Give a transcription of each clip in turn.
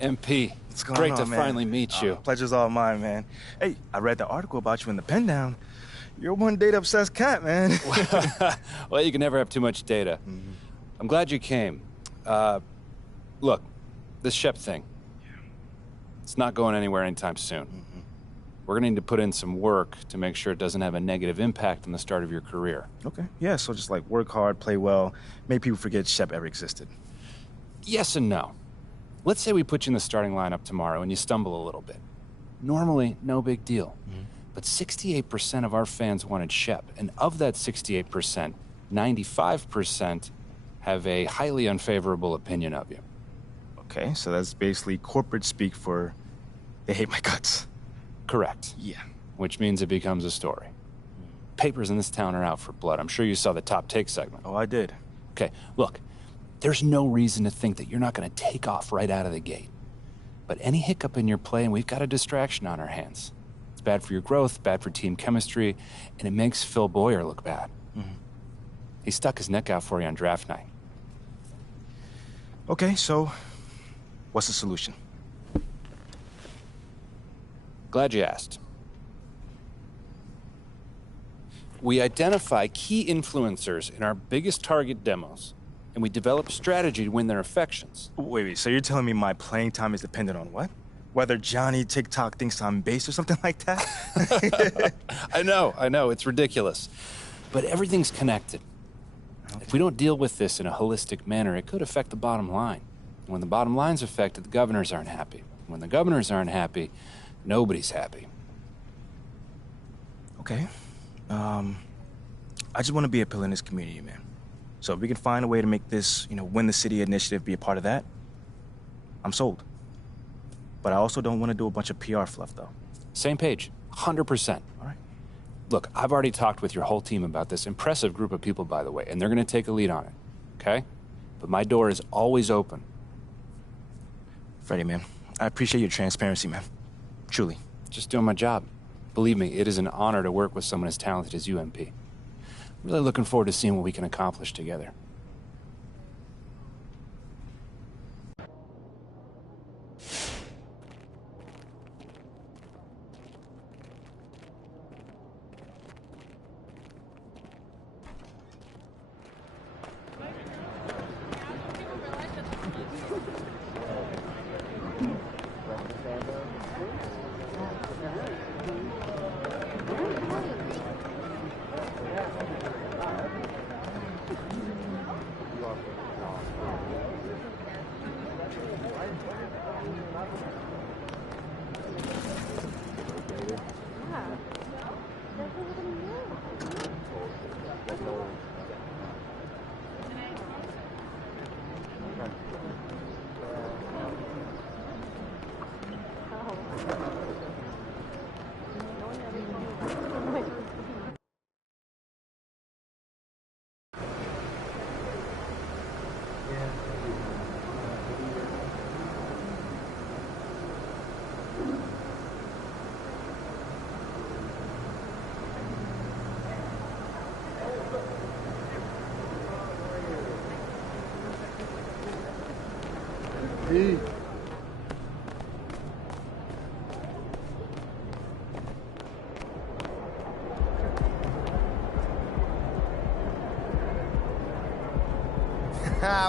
MP, What's going great on, to man? finally meet you. Pleasure's all mine, man. Hey, I read the article about you in the pen down. You're one data-obsessed cat, man. Well, you can never have too much data. I'm glad you came. Look, this Shep thing, it's not going anywhere anytime soon. We're gonna need to put in some work to make sure it doesn't have a negative impact on the start of your career. Okay, yeah, so just like work hard, play well, make people forget Shep ever existed. Yes and no. Let's say we put you in the starting lineup tomorrow and you stumble a little bit. Normally, no big deal. But 68% of our fans wanted Shep, and of that 68%, 95% have a highly unfavorable opinion of you. Okay, so that's basically corporate speak for they hate my guts. Correct. Yeah. Which means it becomes a story. Papers in this town are out for blood. I'm sure you saw the top take segment. Oh, I did. Okay, look, there's no reason to think that you're not going to take off right out of the gate. But any hiccup in your play, and we've got a distraction on our hands. It's bad for your growth, bad for team chemistry, and it makes Phil Boyer look bad. He stuck his neck out for you on draft night. Okay, so what's the solution? Glad you asked. We identify key influencers in our biggest target demos, and we develop strategy to win their affections. Wait, so you're telling me my playing time is dependent on what? Whether Johnny TikTok thinks I'm base or something like that? I know, it's ridiculous. But everything's connected. Okay. If we don't deal with this in a holistic manner, it could affect the bottom line. When the bottom line's affected, the governors aren't happy. When the governors aren't happy, nobody's happy. Okay. I just want to be a pillar in this community, man. So if we can find a way to make this, win the city initiative be a part of that, I'm sold. But I also don't want to do a bunch of PR fluff, though. Same page, 100%. All right. Look, I've already talked with your whole team about this impressive group of people, by the way, and they're going to take a lead on it, okay? But my door is always open. Freddie, man, I appreciate your transparency, man. Truly. Just doing my job. Believe me, it is an honor to work with someone as talented as you, MP. Really looking forward to seeing what we can accomplish together.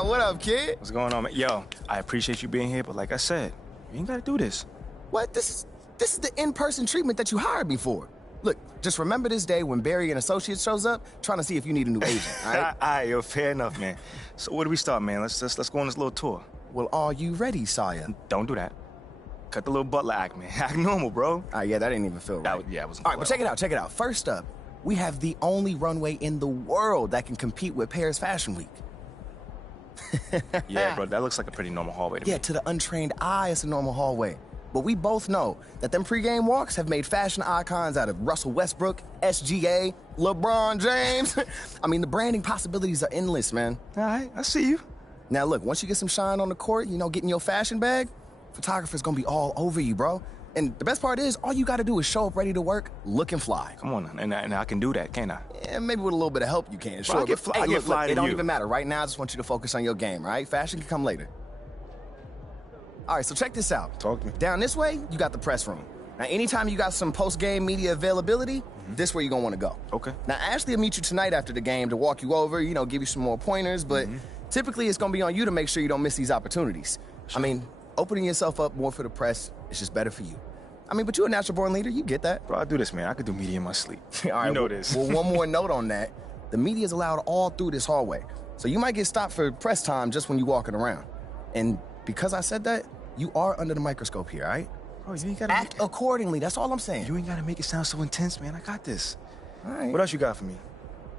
What up, kid? What's going on, man? Yo, I appreciate you being here, but like I said, you ain't gotta do this. What? This is the in-person treatment that you hired me for. Look, just remember this day when Barry and Associates shows up, trying to see if you need a new agent, all right? All right, yo, fair enough, man. So where do we start, man? Let's go on this little tour. Well, are you ready, Sire? Don't do that. Cut the little butler act, man. Act normal, bro. Yeah, that didn't even feel right. It wasn't. All right, but check it out. First up, we have the only runway in the world that can compete with Paris Fashion Week. Yeah, bro, that looks like a pretty normal hallway to me. Yeah, to the untrained eye, it's a normal hallway. But we both know that them pregame walks have made fashion icons out of Russell Westbrook, SGA, LeBron James. I mean, the branding possibilities are endless, man. All right, I see you. Now, look, once you get some shine on the court, getting your fashion bag, photographer's gonna be all over you, bro. And the best part is, all you gotta do is show up ready to work, looking fly. Come on, and I can do that, can't I? Yeah, maybe with a little bit of help you can, Bro, sure. I get fly, I get fly look, to it don't you. even matter. Right now, I just want you to focus on your game, right? Fashion can come later. All right, so check this out. Talk to me. Down this way, you got the press room. Now, anytime you got some post-game media availability, this where you're gonna wanna go. Okay. Now, Ashley will meet you tonight after the game to walk you over, give you some more pointers, but typically it's gonna be on you to make sure you don't miss these opportunities. Sure. I mean, opening yourself up more for the press is just better for you. I mean, but you're a natural-born leader, you get that. Bro, I do this, man. I could do media in my sleep. All right, you know this. Well, one more note on that. The media is allowed all through this hallway. So you might get stopped for press time just when you're walking around. And because I said that, you are under the microscope here, all right? Bro, you ain't gotta Act accordingly, that's all I'm saying. You ain't gotta make it sound so intense, man. I got this. All right. What else you got for me?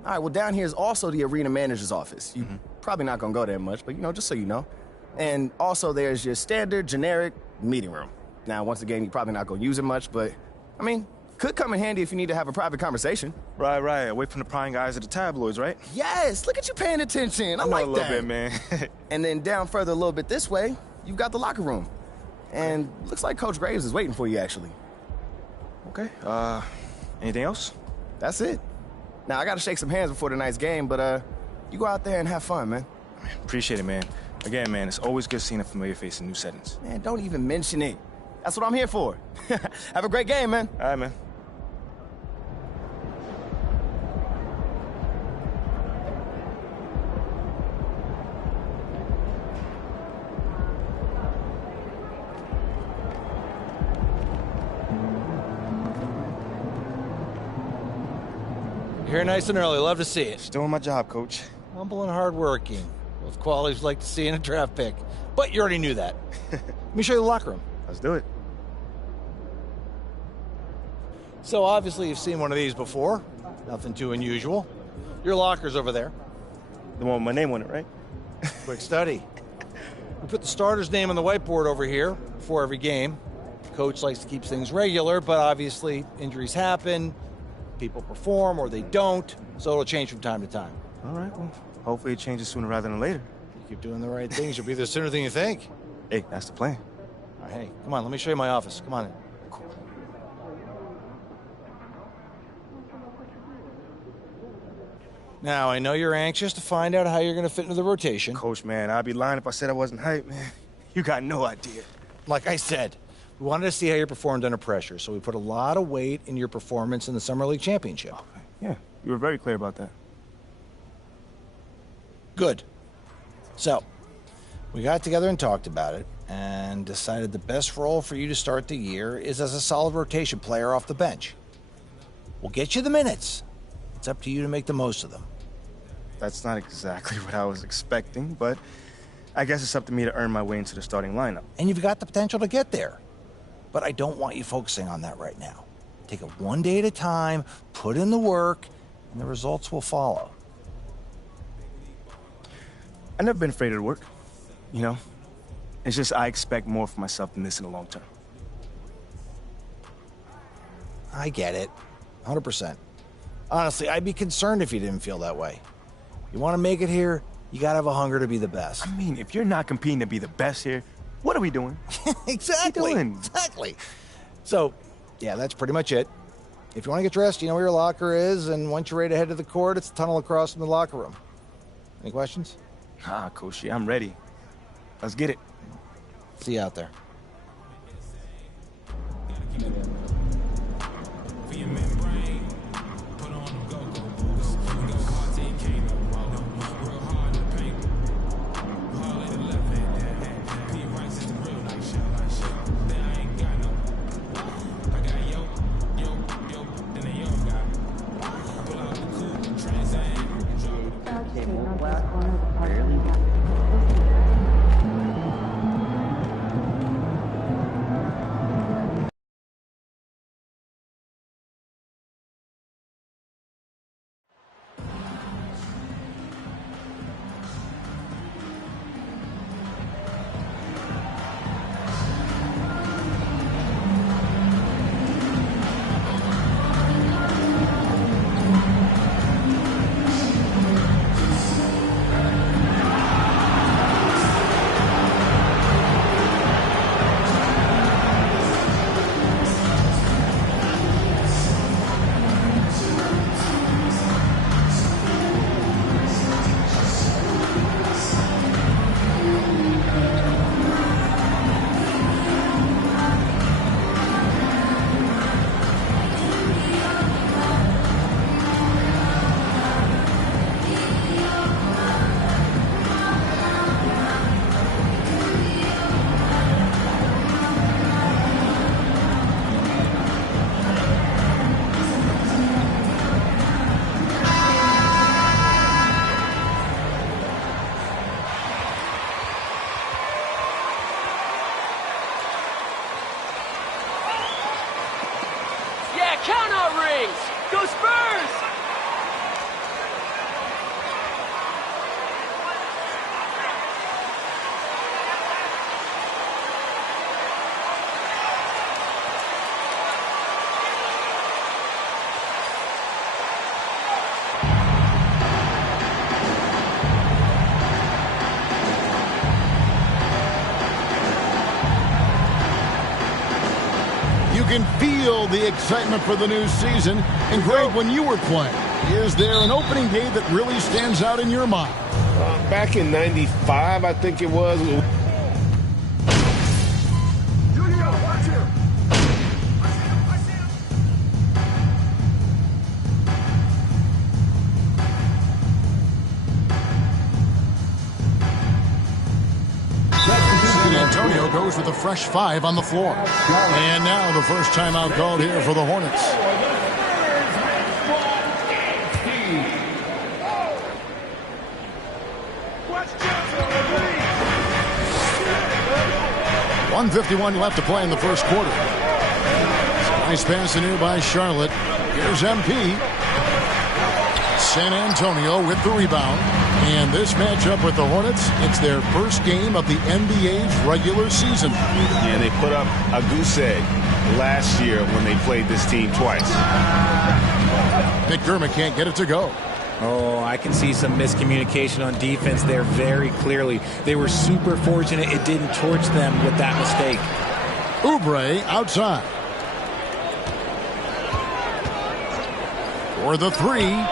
All right, well, down here is also the arena manager's office. You probably not gonna go there much, but just so you know. And also there's your standard, generic meeting room. Now, once again, you're probably not gonna use it much, but, I mean, could come in handy if you need to have a private conversation. Right. Away from the prying eyes of the tabloids, right? Yes, look at you paying attention. I like a little bit, man. And then down further a little bit this way, you've got the locker room. And looks like Coach Graves is waiting for you, actually. Okay. Anything else? That's it. Now, I gotta shake some hands before tonight's game, but you go out there and have fun, man. Appreciate it, man. Again, man, it's always good seeing a familiar face in new settings. Man, don't even mention it. That's what I'm here for. Have a great game, man. All right, man. Here nice and early. Love to see it. Just doing my job, Coach. Humble and hardworking. Both qualities we like to see in a draft pick. But you already knew that. Let me show you the locker room. Let's do it. So obviously you've seen one of these before. Nothing too unusual. Your locker's over there. The one with my name on it, right? Quick study. We put the starter's name on the whiteboard over here before every game. Coach likes to keep things regular, but obviously injuries happen. People perform or they don't, so it'll change from time to time. All right, well, hopefully it changes sooner rather than later. You keep doing the right things, you'll be there sooner than you think. Hey, that's the plan. All right, hey, come on, let me show you my office. Come on in. Now, I know you're anxious to find out how you're going to fit into the rotation. Coach, man, I'd be lying if I said I wasn't hyped, man. You got no idea. Like I said, we wanted to see how you performed under pressure, so we put a lot of weight in your performance in the Summer League Championship. Yeah, you were very clear about that. Good. So, we got together and talked about it, and decided the best role for you to start the year is as a solid rotation player off the bench. We'll get you the minutes. It's up to you to make the most of them. That's not exactly what I was expecting, but I guess it's up to me to earn my way into the starting lineup. And you've got the potential to get there. But I don't want you focusing on that right now. Take it one day at a time, put in the work, and the results will follow. I've never been afraid of the work, you know? It's just I expect more for myself than this in the long term. I get it. 100%. Honestly, I'd be concerned if you didn't feel that way. You want to make it here, you got to have a hunger to be the best. I mean, if you're not competing to be the best here, what are we doing? Exactly. What are you doing? Exactly. So, yeah, that's pretty much it. If you want to get dressed, you know where your locker is, and once you're ready to head to the court, it's the tunnel across from the locker room. Any questions? Ah, Coach, I'm ready. Let's get it. See you out there. Countout rings! Go Spurs! You can feel the excitement for the new season. And Greg, when you were playing, is there an opening day that really stands out in your mind? Back in '95, I think it was. San Antonio goes with a fresh 5 on the floor. And now the first timeout called here for the Hornets. .151 left to play in the first quarter. Nice pass in here by Charlotte. Here's MP. San Antonio with the rebound. And this matchup with the Hornets, it's their first game of the NBA's regular season. Yeah, they put up a goose egg last year when they played this team twice. McDermott can't get it to go. Oh, I can see some miscommunication on defense there very clearly. They were super fortunate it didn't torch them with that mistake. Oubre outside. For the 3.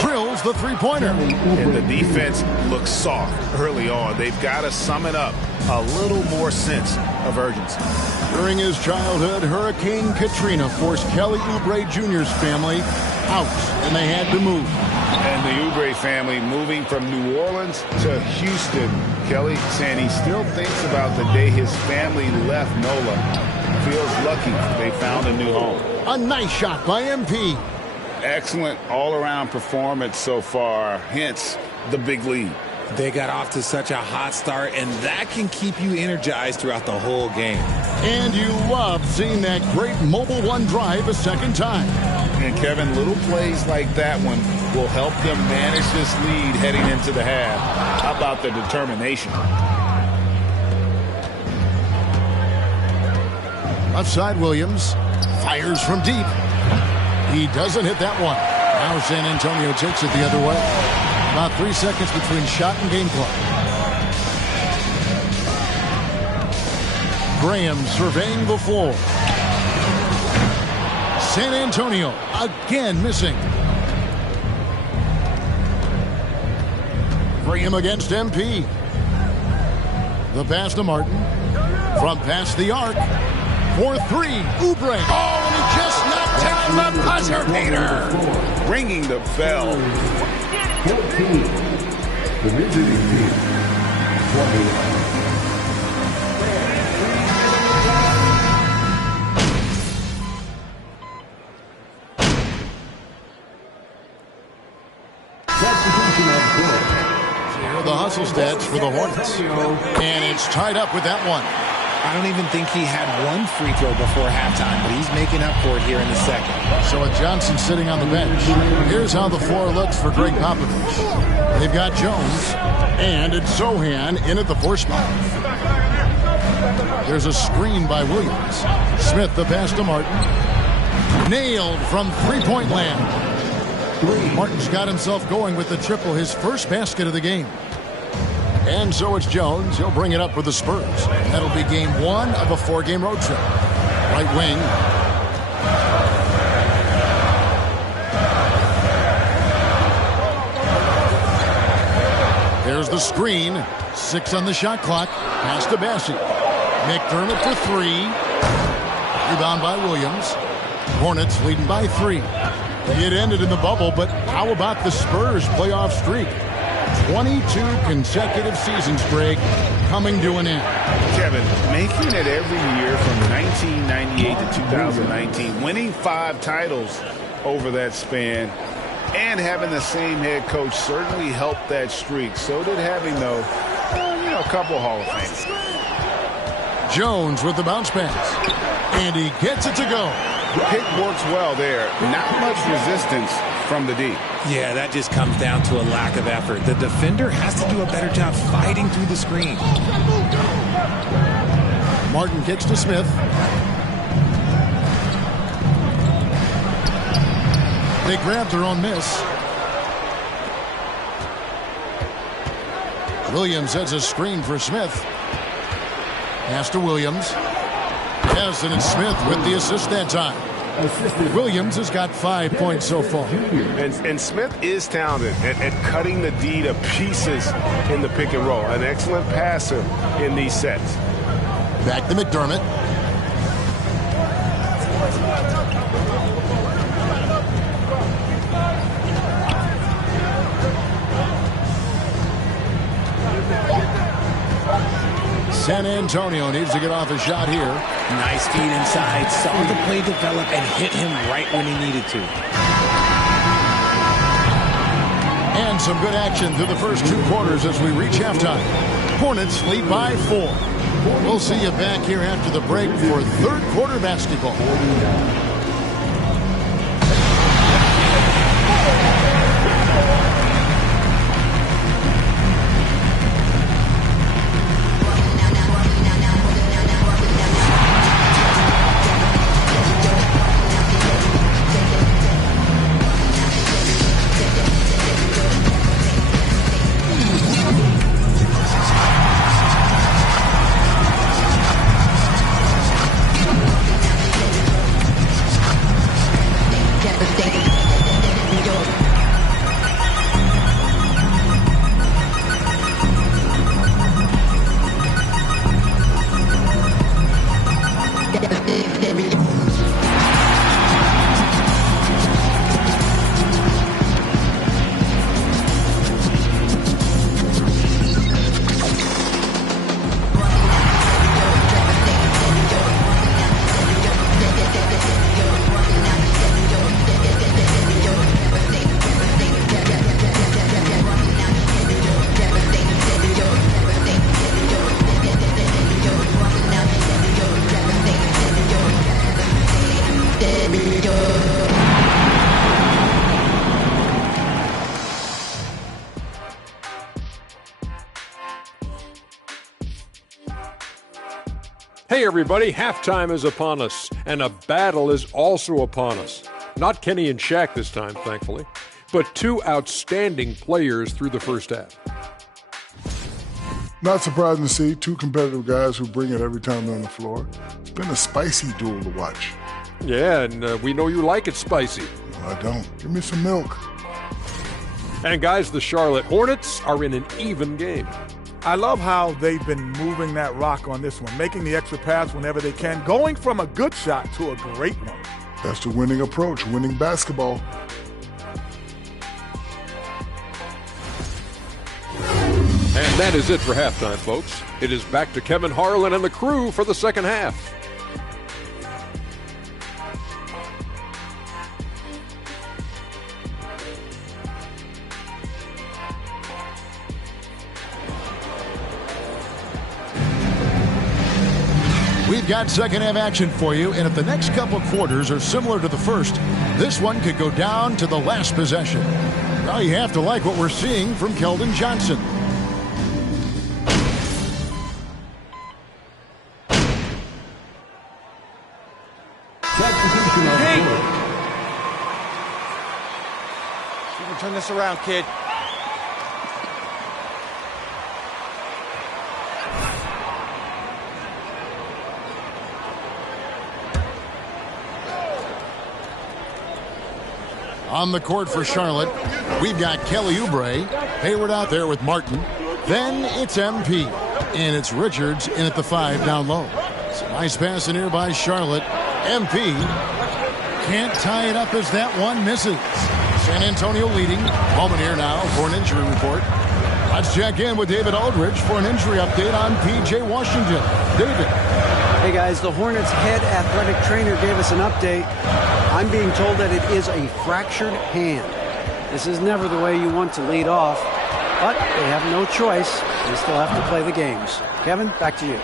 Drills the three-pointer. And the defense looks soft early on. They've got to sum it up. A little more sense of urgency. During his childhood, Hurricane Katrina forced Kelly Oubre Jr.'s family out, and they had to move. And the Oubre family moving from New Orleans to Houston. Kelly saying he still thinks about the day his family left NOLA. Feels lucky they found a new home. A nice shot by MP. Excellent all-around performance so far, hence the big lead. They got off to such a hot start, and that can keep you energized throughout the whole game. And you love seeing that great mobile one drive a second time. And Kevin, little plays like that one will help them manage this lead heading into the half. How about the determination? Left side, Williams fires from deep. He doesn't hit that one. Now San Antonio takes it the other way. About 3 seconds between shot and game clock. Graham surveying the floor. San Antonio again missing. Graham against MP. The pass to Martin. From past the arc. For 3. Oubre. Oh, and he just knocked down the buzzer beater. Ringing the bell. 14. The visiting team. 20. Here are the hustle stats for the Hornets. And it's tied up with that one. I don't even think he had one free throw before halftime, but he's making up for it here in the second. So with Johnson sitting on the bench, here's how the floor looks for Greg Popovich. They've got Jones, and it's Sohan in at the 4 spot. There's a screen by Williams. Smith the pass to Martin. Nailed from three-point land. Martin's got himself going with the triple, his first basket of the game. And so it's Jones. He'll bring it up for the Spurs. That'll be game 1 of a 4-game road trip. Right wing. There's the screen. 6 on the shot clock. Pass to Bassie. McDermott for 3. Rebound by Williams. Hornets leading by 3. It ended in the bubble, but how about the Spurs playoff streak? 22 consecutive seasons, Greg, coming to an end. Kevin, making it every year from 1998 to 2019, winning 5 titles over that span, and having the same head coach certainly helped that streak. So did having, though, a couple Hall of Famers. Jones with the bounce pass. And he gets it to go. Pick works well there. Not much resistance from the D. Yeah, that just comes down to a lack of effort. The defender has to do a better job fighting through the screen. Martin kicks to Smith. They grab their own miss. Williams has a screen for Smith. Pass to Williams. Yes, and it's Smith with the assist that time. Williams has got 5 points so far. And Smith is talented at cutting the D to pieces in the pick and roll. An excellent passer in these sets. Back to McDermott. San Antonio needs to get off a shot here. Nice feed inside. Saw the play develop and hit him right when he needed to. And some good action through the first 2 quarters as we reach halftime. Hornets lead by 4. We'll see you back here after the break for third quarter basketball. Hey everybody, halftime is upon us, and a battle is also upon us. Not Kenny and Shaq this time, thankfully, but 2 outstanding players through the first half. Not surprising to see 2 competitive guys who bring it every time they're on the floor. It's been a spicy duel to watch. Yeah, and we know you like it spicy. No, I don't. Give me some milk. And guys, the Charlotte Hornets are in an even game. I love how they've been moving that rock on this one, making the extra pass whenever they can, going from a good shot to a great one. That's the winning approach, winning basketball. And that is it for halftime, folks. It is back to Kevin Harlan and the crew for the second half. We've got second half action for you, and if the next couple quarters are similar to the first, this one could go down to the last possession. Well, you have to like what we're seeing from Keldon Johnson. Hey! You can turn this around, kid. On the court for Charlotte, we've got Kelly Oubre. Hayward out there with Martin. Then it's MP. And it's Richards in at the 5 down low. It's a nice pass in here by Charlotte. MP can't tie it up as that one misses. San Antonio leading. Moment here now for an injury report. Let's check in with David Aldridge for an injury update on P.J. Washington. David. Hey guys, the Hornets head athletic trainer gave us an update. I'm being told that it is a fractured hand. This is never the way you want to lead off, but they have no choice. They still have to play the games. Kevin, back to you.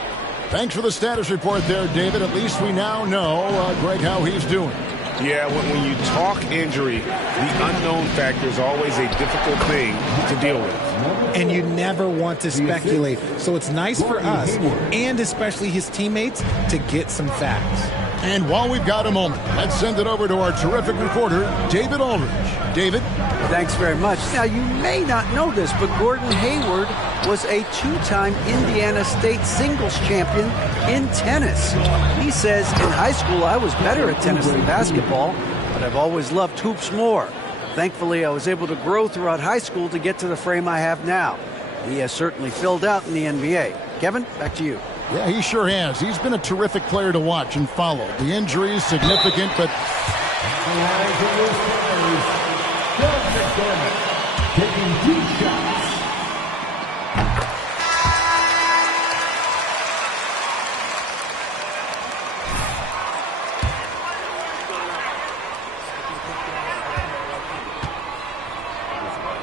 Thanks for the status report there, David. At least we now know, Greg, how he's doing. Yeah, when you talk injury, the unknown factor is always a difficult thing to deal with. And you never want to speculate. So it's nice for us, and especially his teammates, to get some facts. And while we've got a moment, let's send it over to our terrific reporter, David Aldridge. David? Thanks very much. Now, you may not know this, but Gordon Hayward was a two-time Indiana State singles champion in tennis. He says, in high school, I was better at tennis than basketball, but I've always loved hoops more. Thankfully, I was able to grow throughout high school to get to the frame I have now. He has certainly filled out in the NBA. Kevin, back to you. Yeah, he sure has. He's been a terrific player to watch and follow. The injury is significant, but... Taking 2 shots.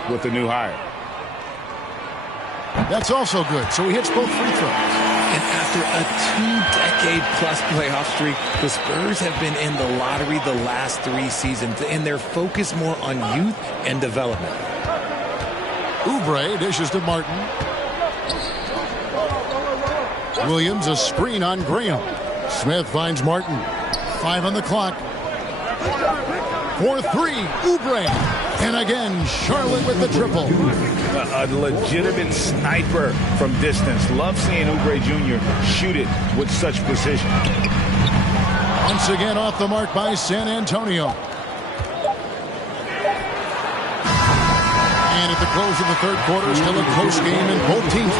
With the new hire. That's also good. So he hits both free throws. And after a 2-decade-plus playoff streak, the Spurs have been in the lottery the last 3 seasons, and they're focused more on youth and development. Oubre dishes to Martin. Williams a screen on Graham. Smith finds Martin. 5 on the clock. For 3, Oubre. And again, Charlotte with the triple. A legitimate sniper from distance. Love seeing Oubre Jr. shoot it with such precision. Once again off the mark by San Antonio. And at the close of the third quarter, still a close game in both teams.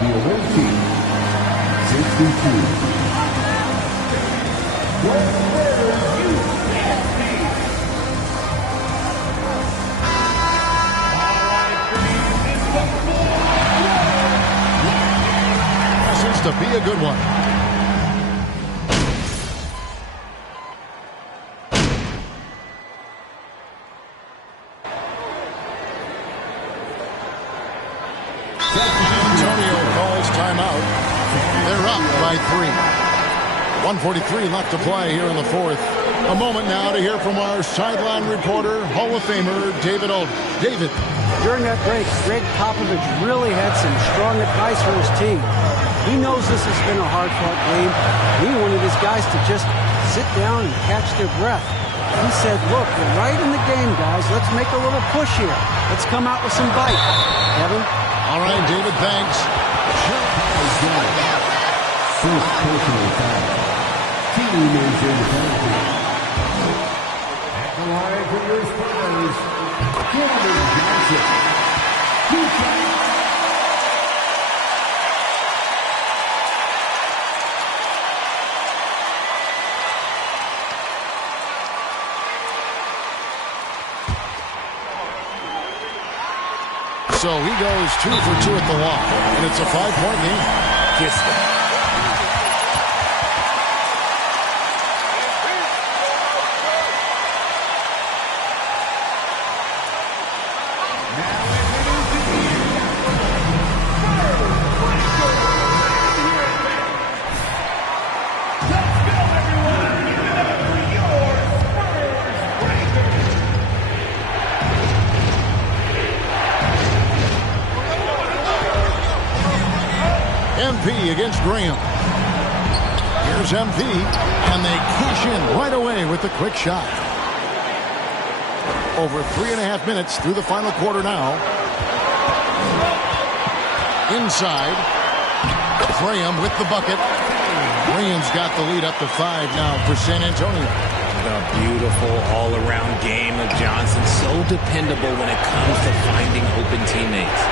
The away team, 62. This is to be a good one. Antonio calls timeout. They're up by 3. 1:43 left to play here in the fourth. A moment now to hear from our sideline reporter, Hall of Famer David Aldridge. David. During that break, Greg Popovich really had some strong advice for his team. He knows this has been a hard-fought game. He wanted his guys to just sit down and catch their breath. He said, look, we're right in the game, guys. Let's make a little push here. Let's come out with some bite. Kevin? All right, David, thanks. First personal foul. Team is in penalty. At the line for your Spurs, Gilbert Johnson. 2 shots. So he goes 2 for 2 at the line, and it's a 5-point game. Kiss them. MP against Graham. Here's MP, and they cash in right away with the quick shot. Over 3.5 minutes through the final quarter now. Inside. Graham with the bucket. Graham's got the lead up to 5 now for San Antonio. The beautiful all-around game of Johnson. So dependable when it comes to finding open teammates.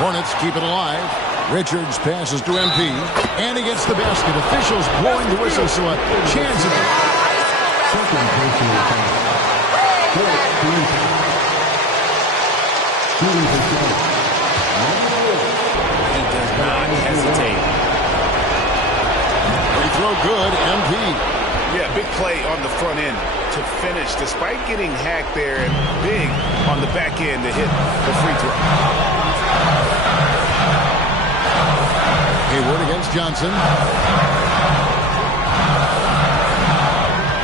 Hornets keep it alive. Richards passes to MP, and he gets the basket. Officials blowing the whistle, so a chance at the... Second personal foul. He does not hesitate. Free throw good, MP. Yeah, big play on the front end. to finish despite getting hacked there and big on the back end to hit the free throw. Hayward against Johnson.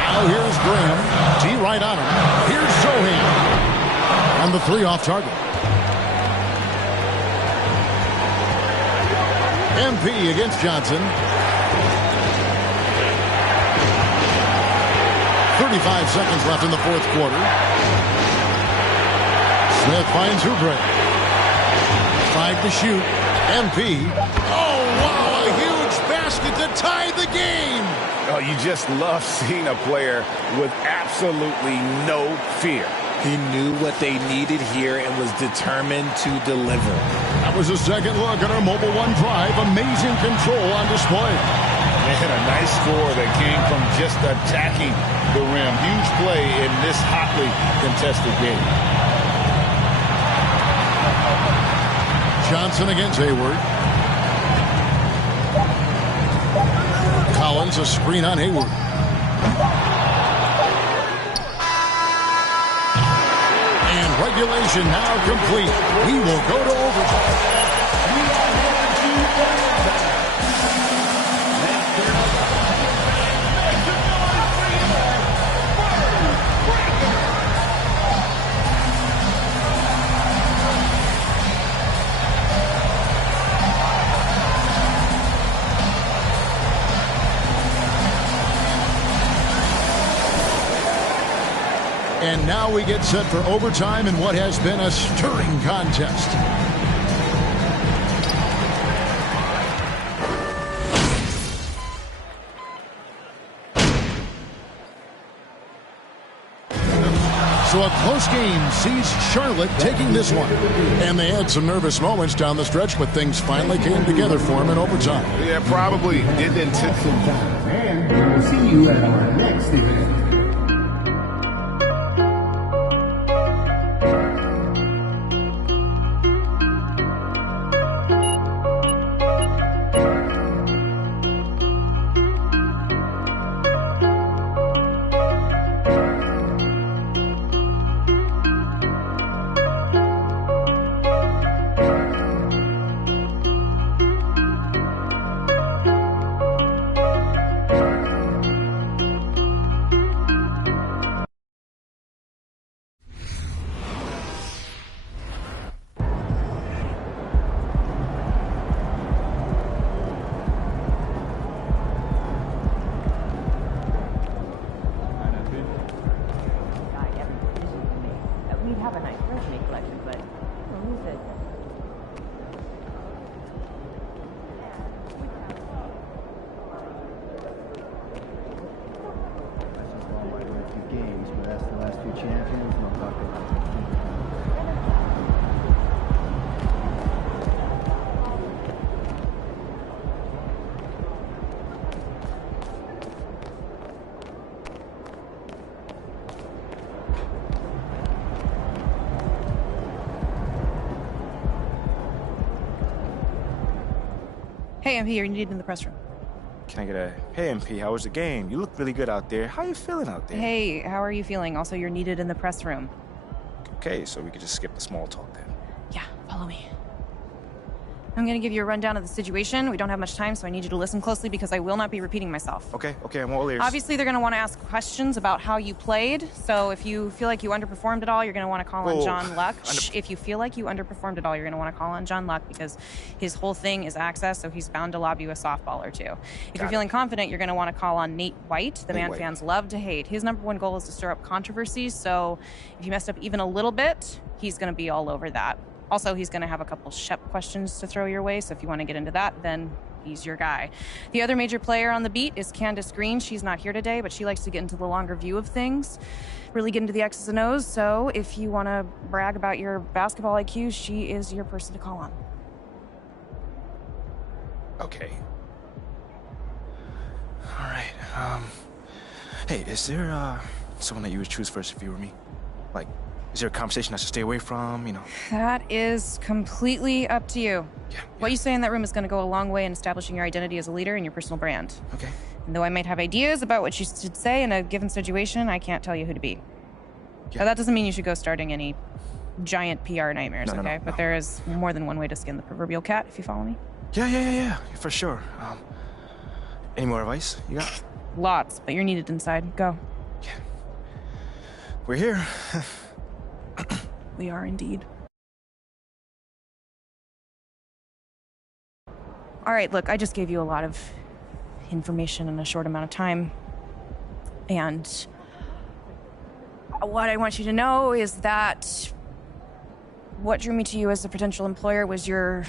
Now here's Graham. T right on him. Here's Sohan. And the 3 off target. MP against Johnson. 35 seconds left in the fourth quarter. Smith finds Oubre. 5 to shoot. MP. Oh, wow, a huge basket to tie the game. Oh, you just love seeing a player with absolutely no fear. He knew what they needed here and was determined to deliver. That was a second look at our Mobile One drive. Amazing control on display. They had a nice score that came from just attacking the rim. Huge play in this hotly contested game. Johnson against Hayward. Collins, a screen on Hayward. And regulation now complete. We will go to overtime. And now we get set for overtime in what has been a stirring contest. So a close game sees Charlotte taking this one. And they had some nervous moments down the stretch, but things finally came together for them in overtime. Yeah, probably didn't anticipate. And we will see you at our next event. Hey, MP, you're needed in the press room. Can I get a, hey, MP, how was the game? You look really good out there. How you feeling out there? Hey, how are you feeling? Also, you're needed in the press room. Okay, so we could just skip the small talk then. Yeah, follow me. I'm going to give you a rundown of the situation. We don't have much time, so I need you to listen closely because I will not be repeating myself. Okay, I'm all ears. Obviously, they're going to want to ask questions about how you played. So if you feel like you underperformed at all, you're going to want to call on John Luck. If you feel like you underperformed at all, you're going to want to call on John Luck because his whole thing is access, so he's bound to lob you a softball or two. If you're feeling confident, you're going to want to call on Nate White, the man fans love to hate. His #1 goal is to stir up controversies, so if you messed up even a little bit, he's going to be all over that. Also, he's going to have a couple Shep questions to throw your way, so if you want to get into that, then he's your guy. The other major player on the beat is Candace Green. She's not here today, but she likes to get into the longer view of things, really get into the X's and O's, so if you want to brag about your basketball IQ, she is your person to call on. Okay. All right, hey, is there, someone that you would choose first if you were me? Like, is there a conversation I should stay away from, you know? That is completely up to you. Yeah. What you say in that room is going to go a long way in establishing your identity as a leader and your personal brand. Okay. And though I might have ideas about what you should say in a given situation, I can't tell you who to be. Now, that doesn't mean you should go starting any giant PR nightmares, okay? But there is more than one way to skin the proverbial cat, if you follow me. Yeah, for sure. Any more advice you got? Lots, but you're needed inside. Go. Yeah. We're here. We are indeed. All right, look, I just gave you a lot of information in a short amount of time. And what I want you to know is that what drew me to you as a potential employer was your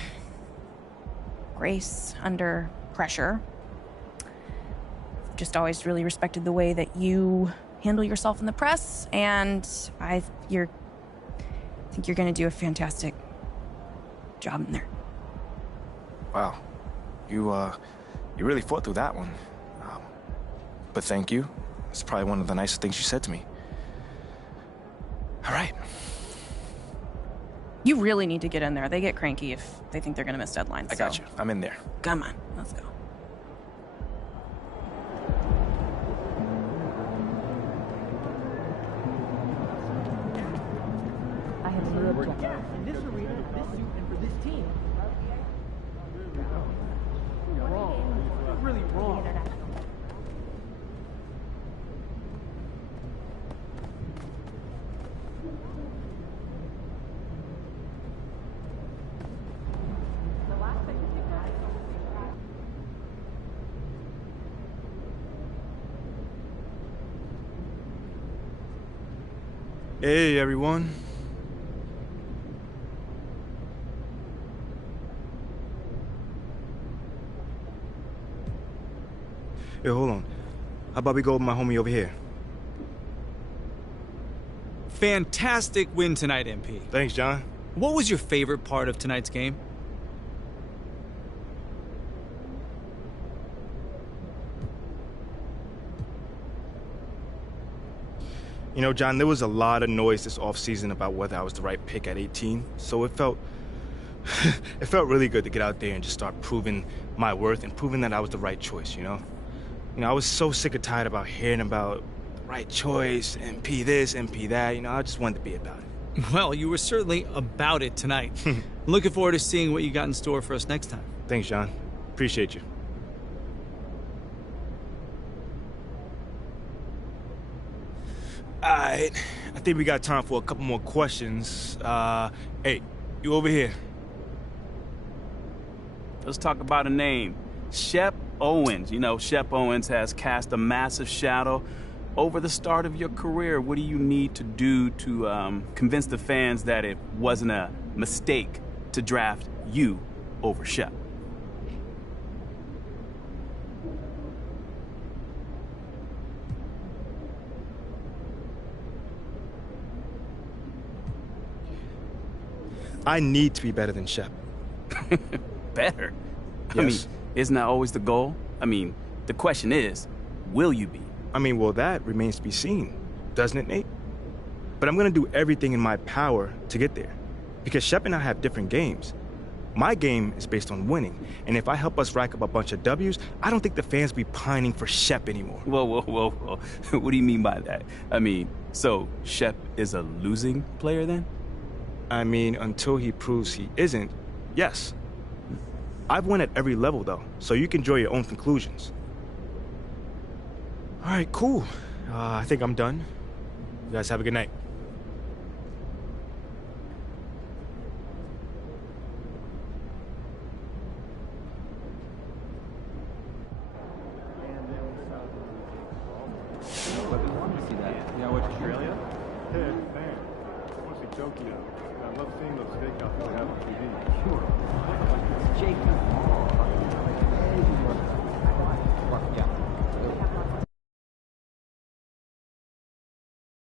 grace under pressure. Just always really respected the way that you handle yourself in the press, and I think you're going to do a fantastic job in there. Wow, you really fought through that one. But thank you. It's probably one of the nicest things you said to me. All right. You really need to get in there. They get cranky if they think they're going to miss deadlines. I got you. I'm in there. Come on, let's go. I have lived in this arena, this suit, and for this team. Wrong. Really wrong. Hey, everyone. Hey, hold on. How about we go with my homie over here? Fantastic win tonight, MP. Thanks, John. What was your favorite part of tonight's game? You know, John, there was a lot of noise this offseason about whether I was the right pick at 18, so it felt really good to get out there and just start proving my worth and proving that I was the right choice, you know? You know, I was so sick and tired about hearing about the right choice, MP this, MP that, you know, I just wanted to be about it. Well, you were certainly about it tonight. Looking forward to seeing what you got in store for us next time. Thanks, John. Appreciate you. Alright, I think we got time for a couple more questions. Hey, you over here. Let's talk about a name. Shep Owens. You know, Shep Owens has cast a massive shadow over the start of your career. What do you need to do to convince the fans that it wasn't a mistake to draft you over Shep? I need to be better than Shep. Better? Yes. I mean, isn't that always the goal? I mean, the question is, will you be? I mean, well, that remains to be seen, doesn't it, Nate? But I'm gonna do everything in my power to get there. Because Shep and I have different games. My game is based on winning, and if I help us rack up a bunch of W's, I don't think the fans will be pining for Shep anymore. Whoa. What do you mean by that? I mean, so Shep is a losing player then? I mean, until he proves he isn't, yes. I've won at every level, though, so you can draw your own conclusions. All right, cool. I think I'm done. You guys have a good night. Yeah, what's Australia? Yeah, man. Mostly Tokyo. I love seeing those steakhouses they have on TV. Sure.